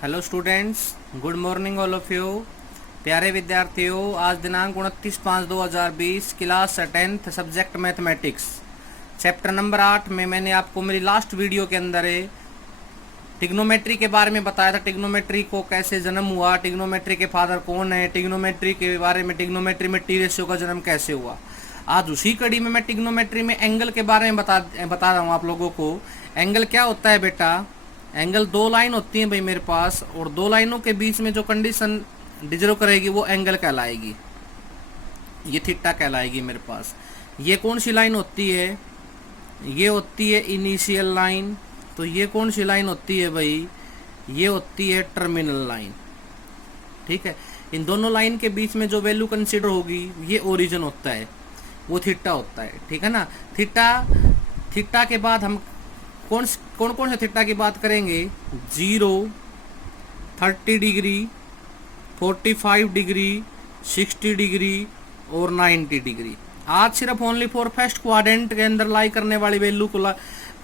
Hello students, good morning all of you. प्यारे विद्यार्थियों, आज दिनांक 29/5/2020, class 10th, subject mathematics, chapter number 8 में मैंने आपको मेरी लास्ट वीडियो के अंदर टिग्नोमेट्री के बारे में बताया था। टिग्नोमेट्री को कैसे जन्म हुआ, टिग्नोमेट्री के फादर कौन है, टिग्नोमेट्री के बारे में, टिग्नोमेट्री में टी रेशियो का जन्म कैसे हुआ। आज उसी कड़ी में मैं टिग्नोमेट्री में एंगल के बारे में बता रहा हूँ आप लोगों को। एंगल क्या होता है बेटा? एंगल दो लाइन होती है भाई मेरे पास, और दो लाइनों के बीच में जो कंडीशन डिजर्व करेगी वो एंगल कहलाएगी। ये थीटा कहलाएगी मेरे पास। ये कौन सी लाइन होती है? ये होती है इनिशियल लाइन। तो ये कौन सी लाइन होती है भाई? ये होती है टर्मिनल लाइन। ठीक है, इन दोनों लाइन के बीच में जो वैल्यू कंसीडर होगी ये ओरिजिन होता है, वो थीटा होता है। ठीक है ना। थीटा के बाद हम कौन से थीटा की बात करेंगे? 0, 30 डिग्री, 45 डिग्री, 60 डिग्री और 90 डिग्री। आज सिर्फ ओनली फॉर फर्स्ट क्वाड्रेंट के अंदर लाई करने वाली वैल्यू को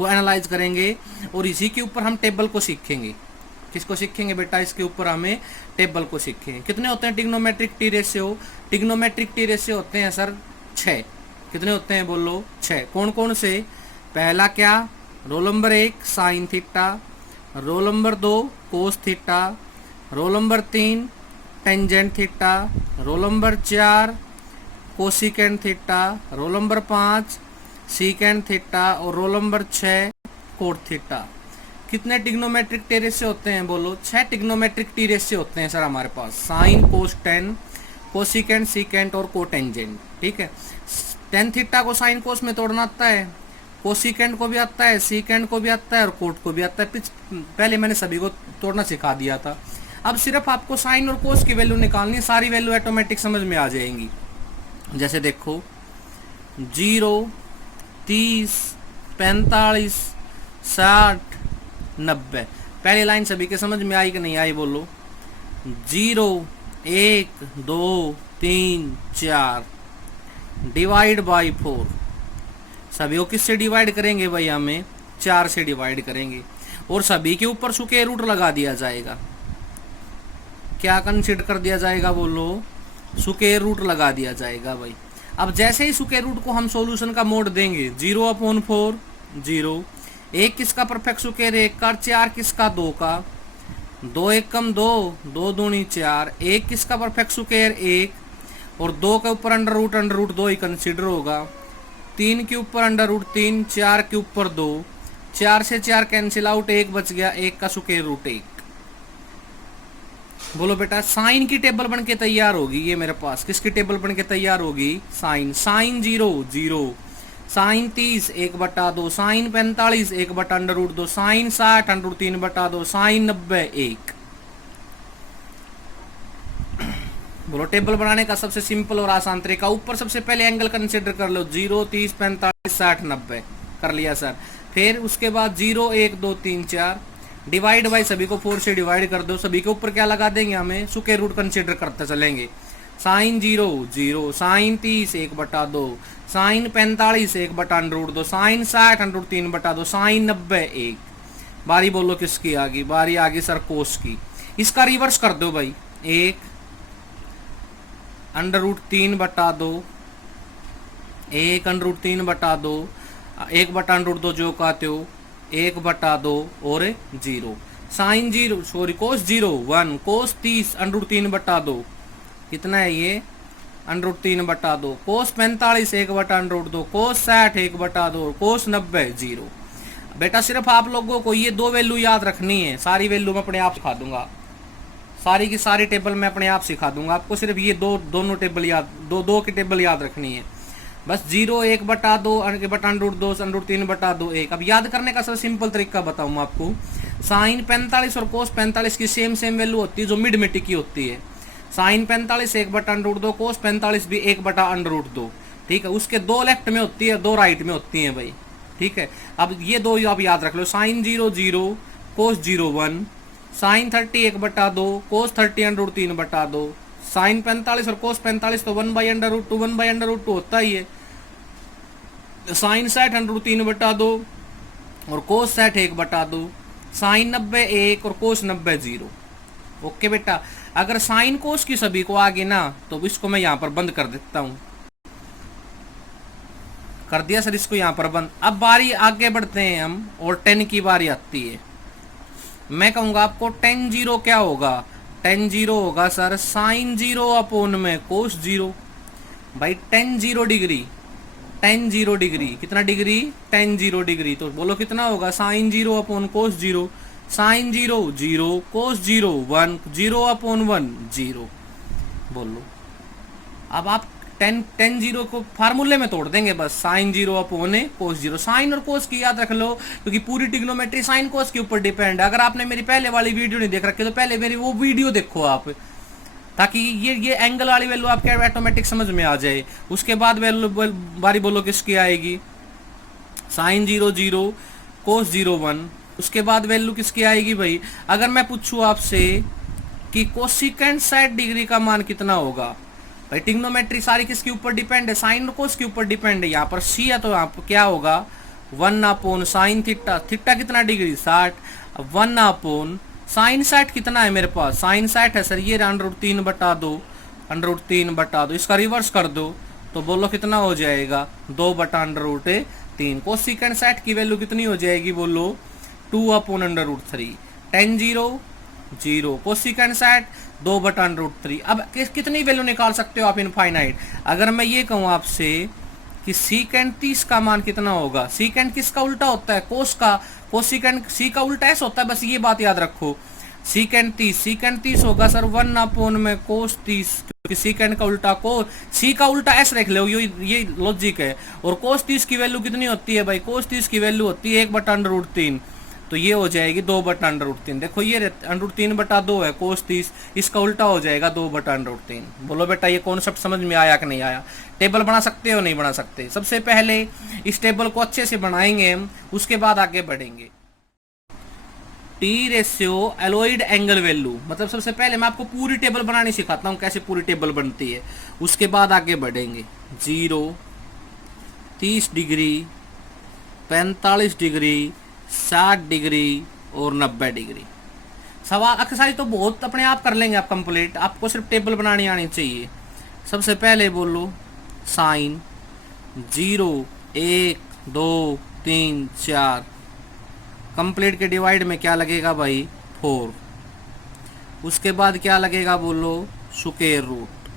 एनालाइज करेंगे, और इसी के ऊपर हम टेबल को सीखेंगे। किसको सीखेंगे बेटा? इसके ऊपर हमें टेबल को सीखेंगे। कितने होते हैं trigonometric T ratio? Trigonometric T ratio होते हैं सर 6। कितने होते हैं बोलो? 6। कौन कौन से? पहला क्या? Roll number 1 sine theta, roll number 2 cos theta, roll number 3 tangent theta, roll number 4 cosecant theta, roll number 5 secant theta और रोल नंबर 6 कोट थीटा। कितने टिग्नोमेट्रिक टी रेशियो होते हैं बोलो? 6 टिग्नोमेट्रिक टी रेशियो होते हैं सर हमारे पास। Sign, cos, ten, cosecant, secant और cotangent. ठीक है, टेन थीटा को साइन कोस में तोड़ना आता है, कोसिकेंट को भी आता है, सीकेंट को भी आता है और कोट को भी आता है। पहले मैंने सभी को तोड़ना सिखा दिया था। अब सिर्फ आपको साइन और कोस की वैल्यू निकालनी, सारी वैल्यू ऑटोमेटिक समझ में आ जाएंगी। जैसे देखो 0, 30, 45, 60, 90। पहली लाइन सभी के समझ में आई कि नहीं आई बोलो? 0, 1, 2, 3, 4 डिवाइड बाई 4। सभी को किससे डिवाइड करेंगे भाई? हमें 4 से डिवाइड करेंगे, और सभी के ऊपर स्क्वायर रूट लगा दिया जाएगा। क्या कंसीडर कर दिया जाएगा बोलो? स्क्वायर रूट लगा दिया जाएगा भाई। अब जैसे ही स्क्वायर रूट को हम सॉल्यूशन का मोड देंगे, 0/4 0, 1 किसका परफेक्ट स्क्वायर? 1 का। 4 किसका? 2 का। 2 1 कम 2, 2 दूनी 4। 1 किसका परफेक्ट स्क्वायर? 1, और 2 के ऊपर अंडर रूट 2 ही कंसीडर होगा। 3 के ऊपर अंडर रूट 3, 4 के ऊपर 2, 4 से 4 कैंसिल आउट, 1 बच गया, 1 का स्क्वायर रूट 1। बोलो बेटा, साइन की टेबल बन के तैयार होगी ये मेरे पास। किसकी टेबल बन के तैयार होगी? Sine. Sine 0 0, sine 30 1/2, sine 45 1/√2, sine 60 √3/2, sine 90 1। बोलो, टेबल बनाने का सबसे सिंपल और आसान तरीका, ऊपर सबसे पहले एंगल कंसीडर कर लो। 0, 30, 45, 60, 90 कर लिया सर। फिर उसके बाद 0, 1, 2, 3, 4 डिवाइड बाई, सभी को 4 से डिवाइड कर दो। सभी के ऊपर क्या लगा देंगे? हमें स्क्वायर रूट कंसीडर करते चलेंगे। Sine 0 0, sine 30 1/2, sine 45 1/√2, sine 60 √3/2, sine 90 1। बारी बोलो किसकी आ गई? बारी आ गई सर कोस की। इसका रिवर्स कर दो भाई। 1 √3/2, 1 √3/2, 1/√2 जो कहते हो, 1/2 और 0। साइन 0 सॉरी कोस 0 1, कोस 30 √3/2 कितना है ये? √3/2, कोस 45 1/√2, कोस 60 1/2, कोस 90 0। बेटा सिर्फ आप लोगों को ये दो वैल्यू याद रखनी है। सारी वैल्यू मैं अपने आप सिखा दूंगा, सारी की सारी टेबल मैं अपने आप सिखा दूंगा। आपको सिर्फ ये दोनों टेबल याद, दो की टेबल याद रखनी है बस। 0 1/2, 1/√2, √3/2 1। अब याद करने का सबसे सिंपल तरीका बताऊँ आपको। साइन 45 और कोस 45 की सेम वैल्यू होती है, जो मिड में टिकी होती है। साइन 45 1/√2, कोस 45 भी 1/√2। ठीक है, उसके 2 लेफ्ट में होती है, 2 राइट में होती है भाई। ठीक है, अब ये 2 आप याद रख लो। साइन 0 0, कोस 0 1, साइन 30 1/2, कोस 30 √3/2, साइन 45 और कोस 45 तो 1/√2 1/√2 होता ही है। साइन 60 √3/2 और कोस 60 1/2, साइन 90 1 और कोस 90 0। ओके बेटा, अगर साइन कोस की सभी को आ गई ना तो इसको मैं यहाँ पर बंद कर देता हूँ। कर दिया सर इसको यहाँ पर बंद। अब बारी आगे बढ़ते हैं हम और 10 की बारी आती है। मैं कहूंगा आपको 10 जीरो क्या होगा, 10 जीरो होगा सर साइन जीरो अपोन में कोस जीरो। भाई 10 जीरो डिग्री, 10 जीरो डिग्री कितना डिग्री, 10 जीरो डिग्री, तो बोलो कितना होगा sign zero upon cos zero. Sine zero zero, cos zero 1, zero upon 1 zero. बोलो अब आप 10 जीरो को फार्मूले में तोड़ देंगे बस, sine zero upon cos zero. Sine और कोस की याद रख लो क्योंकि पूरी ट्रिग्नोमेट्री साइन कोस के ऊपर डिपेंड है। अगर आपने मेरी पहले वाली वीडियो नहीं देख रखी तो पहले मेरी वो वीडियो देखो आप, ताकि ये एंगल वाली वैल्यू आपके ऑटोमेटिक समझ में आ जाए। उसके बाद वैल्यू बारी बोलो किसकी आएगी, sine zero zero, cos zero 1। उसके बाद वैल्यू किसकी आएगी भाई, अगर मैं पूछूं आपसे कि कोसिकेंट 60 डिग्री का मान कितना होगा, भाई ट्रिग्नोमेट्री सारी किसके ऊपर डिपेंड है, साइन और कोस के ऊपर डिपेंड है। यहाँ पर सी है तो यहाँ पर क्या होगा 1 अपोन साइन थीटा, थीटा कितना डिग्री 60, 1 अपोन साइन 60 कितना है मेरे पास, साइन 60 है सर ये √3 बटा 2, √3 बटा 2, इसका रिवर्स कर दो तो बोलो कितना हो जाएगा 2 बटा √3। कोसिकेंट 60 की वैल्यू कितनी हो जाएगी बोलो 2 अपोन √3। 10 जीरो जीरो, कोसिकेंट 60 2 बटा √3। अब कितनी वैल्यू निकाल सकते हो आप इनफाइनाइट। अगर मैं ये कहूं आपसे कि सीकेंट 30 का मान कितना होगा, सीकेंट किसका उल्टा होता है, कोस का, कोसिकेंट सी का उल्टा ऐसा होता है, बस ये बात याद रखो। सीकेंट 30 होगा सर 1 अपोन में कोस 30, क्योंकि सीकेंट का उल्टा को सी का उल्टा ऐसे रख लो, ये लॉजिक है। और कोस 30 की वैल्यू कितनी होती है भाई, कोस 30 की वैल्यू होती है 1 बटा √3, तो ये हो जाएगी 2 बटा √3। देखो ये √3 बटा 2 है कोस 30, इसका उल्टा हो जाएगा 2 बटा √3। बोलो बेटा ये कॉन्सेप्ट समझ में आया कि नहीं आया। टेबल बना सकते हो नहीं बना सकते, सबसे पहले इस टेबल को अच्छे से बनाएंगे हम, उसके बाद आगे बढ़ेंगे। टी रेशियो एलोइड एंगल वैल्यू, मतलब सबसे पहले मैं आपको पूरी टेबल बनानी सिखाता हूँ कैसे पूरी टेबल बनती है, उसके बाद आगे बढ़ेंगे। 0, 30 डिग्री, 45 डिग्री, 60 डिग्री और 90 डिग्री। सवाल एक्सरसाइज तो बहुत अपने आप कर लेंगे आप कंप्लीट, आपको सिर्फ टेबल बनानी आनी चाहिए। सबसे पहले बोलो साइन 0, 1, 2, 3, 4, कंप्लीट के डिवाइड में क्या लगेगा भाई 4। उसके बाद क्या लगेगा बोलो स्क्वायर रूट।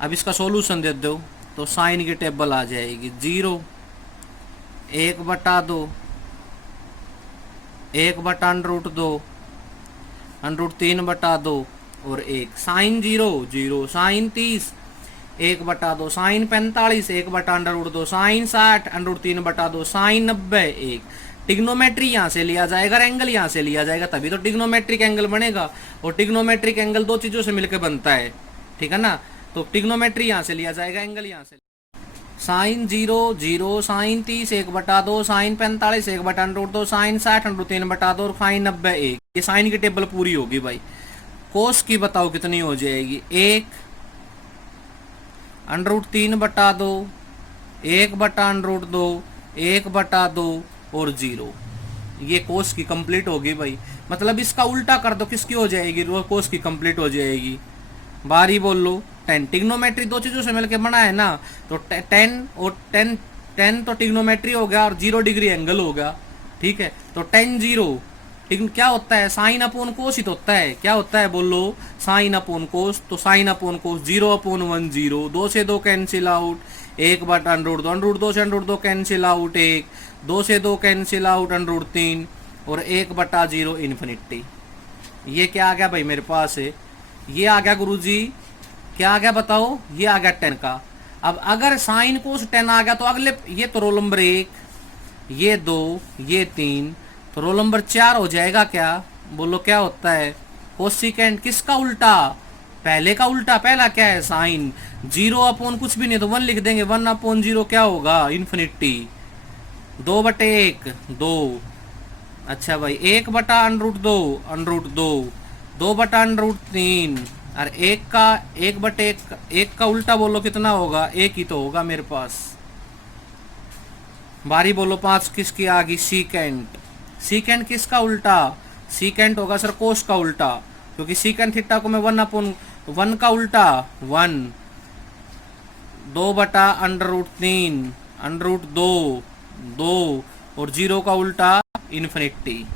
अब इसका सॉल्यूशन दे दो तो साइन की टेबल आ जाएगी 0, 1 बटा 2, 1 बटा √2, √3 बटा 2 और 1। साइन 0 0, साइन 30 1 बटा 2, साइन 45 1 बटा √2, साइन 60 √3 बटा 2, साइन 90 1। टिग्नोमेट्री यहाँ से लिया जाएगा, एंगल यहाँ से लिया जाएगा, तभी तो टिग्नोमेट्रिक एंगल बनेगा। और टिग्नोमेट्रिक एंगल दो चीजों से मिलकर बनता है, ठीक है ना। तो टिग्नोमेट्री यहाँ से लिया जाएगा, एंगल यहाँ से। साइन 0 0, साइन 30 1 बटा 2, साइन 45 1 बटा √2, साइन 60 √3 बटा 2 और साइन 90 1। ये साइन की टेबल पूरी होगी भाई। कोस की बताओ कितनी हो जाएगी 1 √3 बटा 2, 1 बटा √2, 1 बटा 2 और 0। ये कोस की कंप्लीट होगी भाई। मतलब इसका उल्टा कर दो किसकी हो जाएगी, कोस की कंप्लीट हो जाएगी। बारी बोल लो 10। टिग्नोमेट्री दो चीजों से मिलकर बना है ना, तो 10 और 10 तो टिग्नोमेट्री हो गया और 0 डिग्री एंगल हो गया, ठीक है। तो 10 0 क्या होता है, साइन अपोन कोस ही तो होता है। क्या होता है बोलो साइन अपोन कोस, तो साइन अपोन कोस 0 अपोन 1 0, 2 से 2 कैंसिल आउट, 1 बटा √2 से √2 कैंसिल आउट 1, 2 से 2 कैंसिल आउट √3 और 1 बटा 0 इन्फिनिटी। ये क्या आ गया भाई मेरे पास है, ये आ गया गुरुजी, क्या आ गया बताओ, ये आ गया 10 का। अब अगर साइन कोस 10 आ गया तो अगले ये तो रोल नंबर 1, ये 2, ये 3, तो रोल नंबर 4 हो जाएगा। क्या बोलो क्या होता है, कोसिकेंट किसका उल्टा, पहले का उल्टा। पहला क्या है साइन, 0 अपोन कुछ भी नहीं तो 1 लिख देंगे, 1 अपोन 0 क्या होगा इन्फिनिटी, 2 बटे 1 2। अच्छा भाई 1 बटा √2, 2 बटा √3 और 1 बटे 1 का उल्टा बोलो कितना होगा, 1 ही तो होगा मेरे पास। बारी बोलो 5 किसकी आ गई, सीकेंट। सीकेंट किसका उल्टा, सीकेंट होगा सर कोस का उल्टा, क्योंकि सीकेंट थीटा को मैं 1/1 का उल्टा 1, 2/√3, √2, 2 और 0 का उल्टा इन्फिनिटी।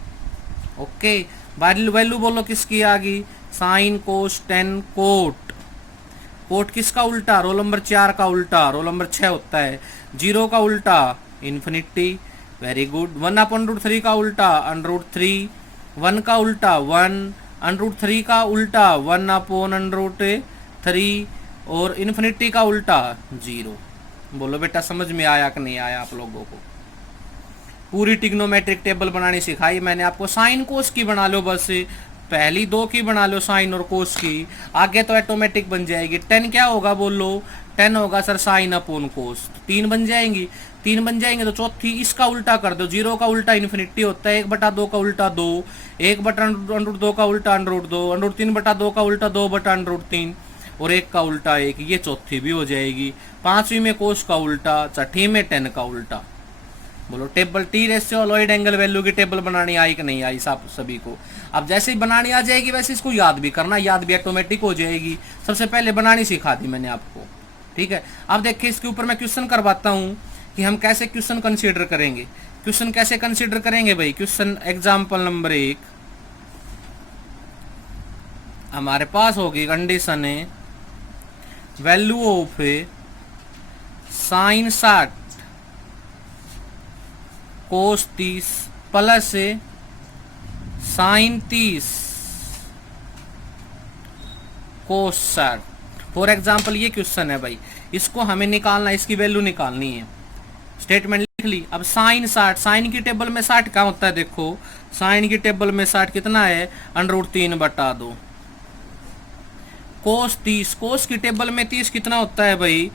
ओके, वैल्यू बोलो किसकी आ गई, sine cos tan cot. Cot किसका उल्टा, रोल नंबर 4 का उल्टा, रोल नंबर 6 होता है। 0 का उल्टा इन्फिनिटी, वेरी गुड। 1/√3 का उल्टा √3, 1 का उल्टा 1, √3 का उल्टा 1/√3 और इन्फिनिटी का उल्टा 0। बोलो बेटा समझ में आया कि नहीं आया आप लोगों को। पूरी ट्रिग्नोमेट्रिक टेबल बनानी सिखाई मैंने आपको। साइन कोस की बना लो, बस पहली 2 की बना लो साइन और कोस की, आगे तो ऑटोमेटिक बन जाएगी। 10 क्या होगा बोलो, 10 होगा सर साइन अपॉन कोस, 3 बन जाएंगी। 3 बन जाएंगे तो चौथी इसका उल्टा कर दो, 0 का उल्टा इन्फिनिटी होता है, 1/2 का उल्टा 2, 1/√2 का उल्टा √2, √3/2 का उल्टा 2/√3 और 1 का उल्टा 1, ये चौथी भी हो जाएगी। 5वीं में कोस का उल्टा, 6ठी में 10 का उल्टा। बोलो table T ratio Lloyd angle value की टेबल बनानी आई कि नहीं आई सब सभी को। अब जैसे ही बनानी आ जाएगी वैसे इसको याद भी करना, याद भी ऑटोमेटिक हो जाएगी। सबसे पहले बनानी सिखा दी मैंने आपको, ठीक है। अब देखिए इसके ऊपर मैं क्वेश्चन करवाता हूँ कि हम कैसे क्वेश्चन कंसीडर करेंगे। क्वेश्चन कैसे कंसीडर करेंगे भाई, क्वेश्चन एग्जाम्पल नंबर 1 हमारे पास होगी, कंडीशन है value of sine 60 cos 30 plus sign 30 cos 60। For example ये क्वेश्चन है भाई, इसको हमें निकालना, इसकी वैल्यू निकालनी है। स्टेटमेंट लिख ली। अब साइन 60, साइन की टेबल में 60 क्या होता है, देखो साइन की टेबल में 60 कितना है, √3/2। कोस 30, कोस की टेबल में 30 कितना होता है भाई,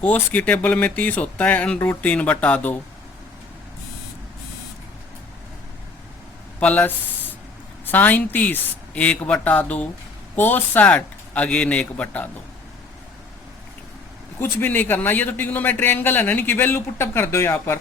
कोस की टेबल में 30 होता है √3/2 प्लस साइन 30 1/2, कोस 60 अगेन 1/2। कुछ भी नहीं करना, ये तो ट्रिग्नोमेट्री एंगल है ना, इनकी वैल्यू पुटअप कर दो। यहाँ पर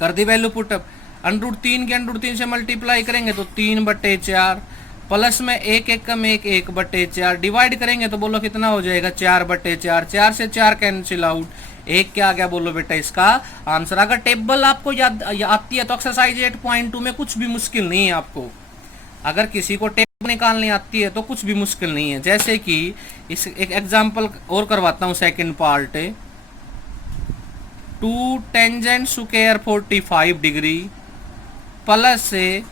कर दी वैल्यू पुटअप, √3 के √3 से मल्टीप्लाई करेंगे तो 3/4 प्लस में 1 एकम 1 1/4 डिवाइड करेंगे तो बोलो कितना हो जाएगा 4/4। 4 से 4 कैंसिल आउट, 1 क्या आ गया बोलो बेटा इसका आंसर। अगर टेबल आपको याद आती है तो एक्सरसाइज 8.2 में कुछ भी मुश्किल नहीं है आपको। अगर किसी को टेबल निकालनी आती है तो कुछ भी मुश्किल नहीं है। जैसे कि इस एक एग्जांपल और करवाता हूं, सेकंड पार्ट है 2 टेंजेंट स्क्वायर 45 डिग्री प्लस से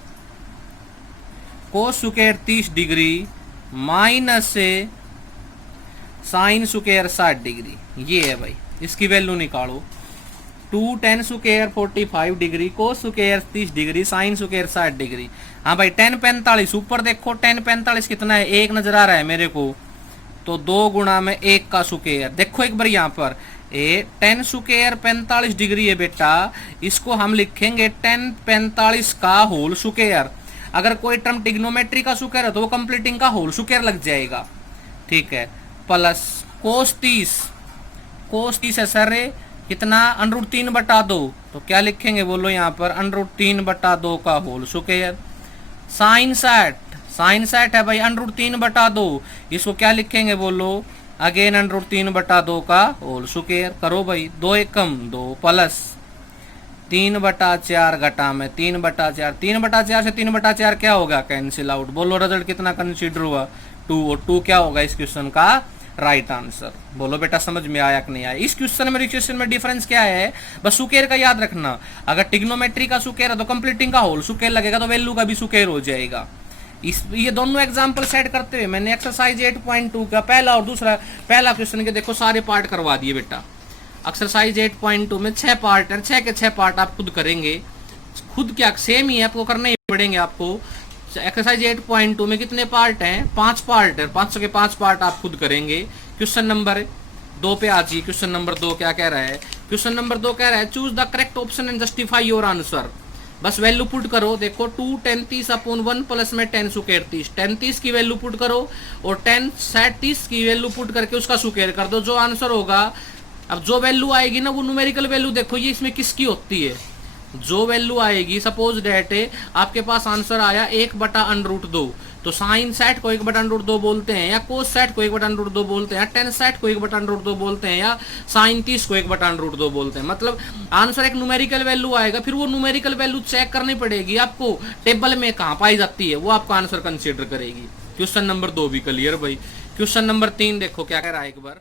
कोस स्क्वायर 30 डिग्री माइनस से साइन स्क्वायर 60 डिग्री। ये है भाई, इसकी वैल्यू निकालो। 2 tan square 45 degree, cos square 30 degree, sine square 60 degree. हाँ भाई tan 45, ऊपर देखो tan 45 कितना है, 1 नजर आ रहा है मेरे को, तो 2 गुणा में 1 का स्क्वायर। देखो एक बार यहाँ पर tan स्क्वायर 45 डिग्री है बेटा, इसको हम लिखेंगे tan 45 का होल स्क्वायर। अगर कोई टर्म ट्रिग्नोमेट्री का स्क्वायर है तो वो कंप्लीटिंग का होल स्क्वायर लग जाएगा, ठीक है। प्लस कोस 30 है सर कितना √3/2, तो क्या लिखेंगे बोलो यहाँ पर √3/2 का होल स्क्वायर। साइन 60 है भाई √3/2, इसको क्या लिखेंगे बोलो अगेन √3/2 का होल स्क्वायर। करो भाई 2 एकम 2 प्लस 3/4 घटा में 3/4, 3/4 से 3/4 क्या होगा कैंसिल आउट। बोलो रिजल्ट कितना कंसीडर हुआ 2, और 2 क्या होगा इस क्वेश्चन का राइट आंसर। बोलो बेटा समझ में आया कि नहीं आया। इस क्वेश्चन में क्वेश्चन में डिफरेंस क्या है, बस स्क्वायर का याद रखना। अगर ट्रिग्नोमेट्री का स्क्वायर है तो कंप्लीटिंग का होल स्क्वायर लगेगा, तो वैल्यू का भी स्क्वायर हो जाएगा। ये दोनों एग्जांपल सेट करते हुए मैंने एक्सरसाइज 8.2 का पहला और दूसरा, पहला क्वेश्चन के देखो सारे पार्ट करवा दिए बेटा। एक्सरसाइज 8.2 में 6 पार्ट है, 6 के 6 पार्ट आप खुद करेंगे। खुद क्या सेम ही है, आपको करना ही पड़ेंगे आपको। एक्सरसाइज 8.2 में कितने पार्ट हैं, 5 पार्ट है, 5 के 5 पार्ट आप खुद करेंगे। क्वेश्चन नंबर 2 पे आ जाइए। क्वेश्चन नंबर 2 क्या कह रहा है, क्वेश्चन नंबर 2 कह रहा है choose the correct option and justify your answer. बस वैल्यू पुट करो। देखो 2 tan 30/1 प्लस में tan स्क्वायर 30, tan 30 की वैल्यू पुट करो और tan 30 की वैल्यू पुट करके उसका स्क्वायर कर दो, जो आंसर होगा। अब जो वैल्यू आएगी ना वो न्यूमेरिकल वैल्यू देखो ये इसमें किसकी होती है, जो वैल्यू आएगी, सपोज डेट आपके पास आंसर आया 1/√2, तो साइन सेट को 1/√2 बोलते हैं, या कोस सेट को 1/√2 बोलते हैं, या टेन सेट को 1/√2 बोलते हैं, या साइन 30 को 1/√2 बोलते हैं। मतलब आंसर एक न्यूमेरिकल वैल्यू आएगा, फिर वो न्यूमेरिकल वैल्यू चेक करनी पड़ेगी आपको टेबल में कहाँ पाई जाती है, वो आपका आंसर कंसिडर करेगी। क्वेश्चन नंबर 2 भी क्लियर भाई। क्वेश्चन नंबर 3 देखो क्या कह रहा है एक बार।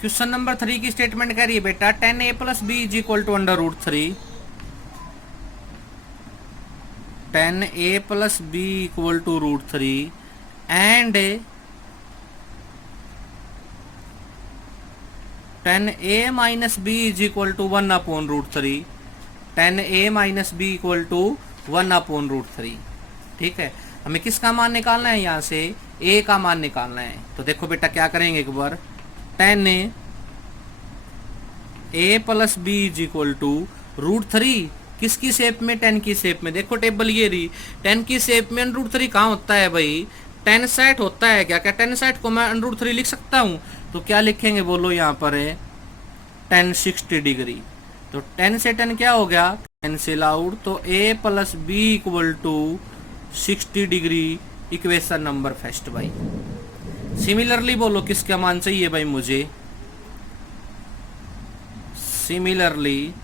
क्वेश्चन नंबर 3 की स्टेटमेंट कह रही है बेटा 10a + b = √3, 10a + b = √3 and 10a - b = 1/√3, 10a - b = 1/√3। ठीक है, हमें किसका मान निकालना है, यहाँ से a का मान निकालना है। तो देखो बेटा क्या करेंगे एक बार, 10a + b = √3 किसकी शेप में, 10 की शेप में। देखो टेबल ये रही, 10 की शेप में √3 कहाँ होता है भाई, 10 सेट होता है क्या, क्या 10 सेट को मैं √3 लिख सकता हूँ। तो क्या लिखेंगे बोलो, यहाँ पर है 10 60 डिग्री। तो 10 से 10 क्या हो गया, कैंसिल आउट। तो a + b = 60 degree, equation number first भाई। सिमिलरली बोलो किसका मान चाहिए भाई मुझे, सिमिलरली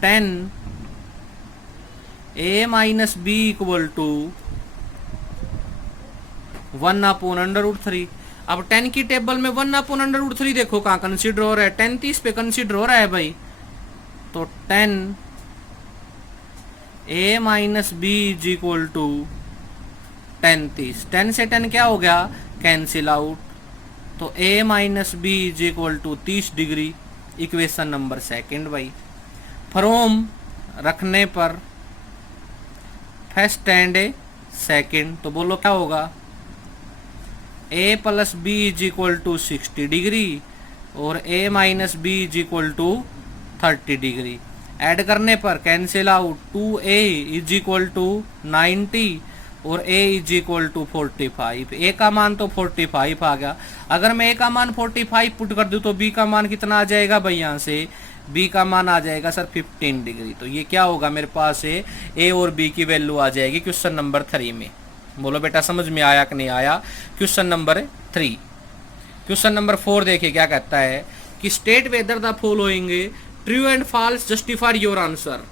10a - b = 1/√3। अब 10 की टेबल में 1/√3 देखो कहाँ कंसीडर हो रहा है, 10 30 पे कंसीडर हो रहा है भाई। तो 10a - b = 10 30, 10 से 10 क्या हो गया, कैंसिल आउट। तो a - b = 30 degree, equation number second भाई। फ्रॉम रखने पर फर्स्ट एंड सेकंड, तो बोलो क्या होगा, a + b = 60 डिग्री और a - b = 30 डिग्री। ऐड करने पर कैंसिल आउट, 2a = 90 और a = 45। a का मान तो 45 आ गया। अगर मैं a का मान 45 पुट कर दूं तो b का मान कितना आ जाएगा भाई, यहाँ से b का मान आ जाएगा सर 15 डिग्री। तो ये क्या होगा मेरे पास है, a और b की वैल्यू आ जाएगी क्वेश्चन नंबर 3 में। बोलो बेटा समझ में आया कि नहीं आया। Question number 3। क्वेश्चन नंबर 4 देखिए क्या कहता है कि state whether the following true and false justify your answer.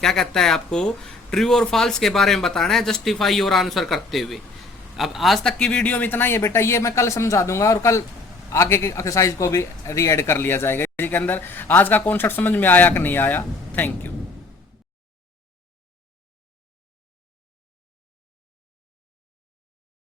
क्या कहता है, आपको ट्रू और फॉल्स के बारे में बताना है जस्टिफाई योर आंसर करते हुए। अब आज तक की वीडियो में इतना ही है बेटा, ये मैं कल समझा दूंगा और कल आगे के एक्सरसाइज को भी री ऐड कर लिया जाएगा इसके अंदर। आज का कॉन्सेप्ट समझ में आया कि नहीं आया। Thank you.